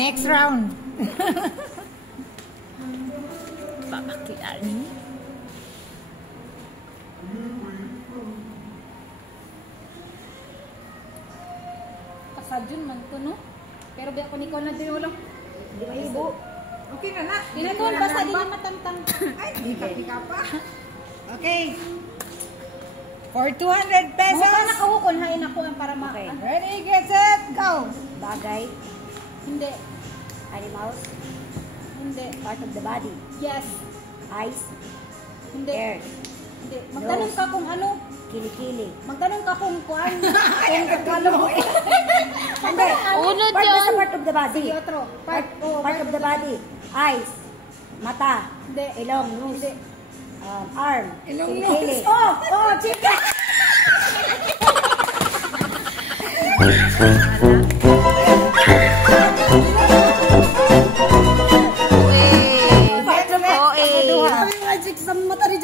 Next round. Papakian. Kasadyon man to, no? Pero biya ko ni ko na din ulo. Di ba ibo? Okay na na. Dinatun, basta di na matangtang. Ay, di ka pa. Okay. For 200 pesos. Mga nakahukon, hain ako ang para Okay. Ready, get set, go. Bagay, Hindi. animals, Hindi. part of the body, Yes. eyes, Hindi. hair, Hindi. Magtanong ka kung ano. kilikili. Magtanong ka kung kuan. Kung ano. Hindi. Uno Part dyan. basta part of the body. Sige, otro. Part of the body. Eyes, mata, Hindi. ilong, nose, Hindi. arm, Ilong, kilikili. nose. Oh, chicken. Oe. Magic sa mata ni